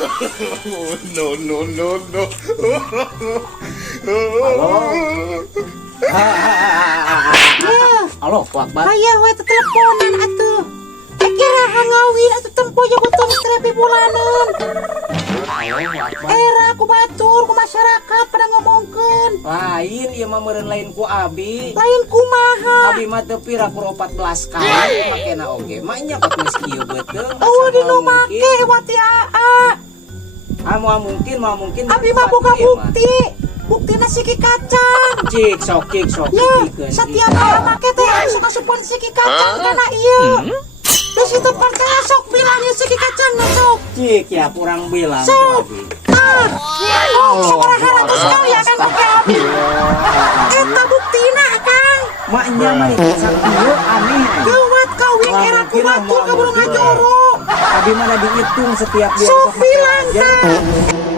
No, no, no, no. Halo, Akbar. Aya we teleponan atuh. Kira hangawi atuh tempo ya betul terapi bulanan. Era ku batur ku masyarakat pada ngomongkeun. Lain ieu mah meureun lain ku abi. Lain kumaha. Abi mah teu pira ku 14 kali makena oge. Maknya pot geus kieu beuteung. Eueuh di nu make wati aa. Mau mungkin. Abi mah boga bukti. Buktina siki kacang. Cik sok Ya, buktikan. setiap aya make teh harus kasupun siki kacang kana ieu. Terus itu percaya sok bilang ieu siki kacang na sok. Cik ya kurang bilang ku Sok. abi. Sabaraha ratus kali akan make abi. Eta buktina Kang. Maknya mah ikut kieu aneh. Gawat kawin era ku batur kaburu ngajoro. Abi mah da dihitung setiap dia Sok sok bilang aja. Kang.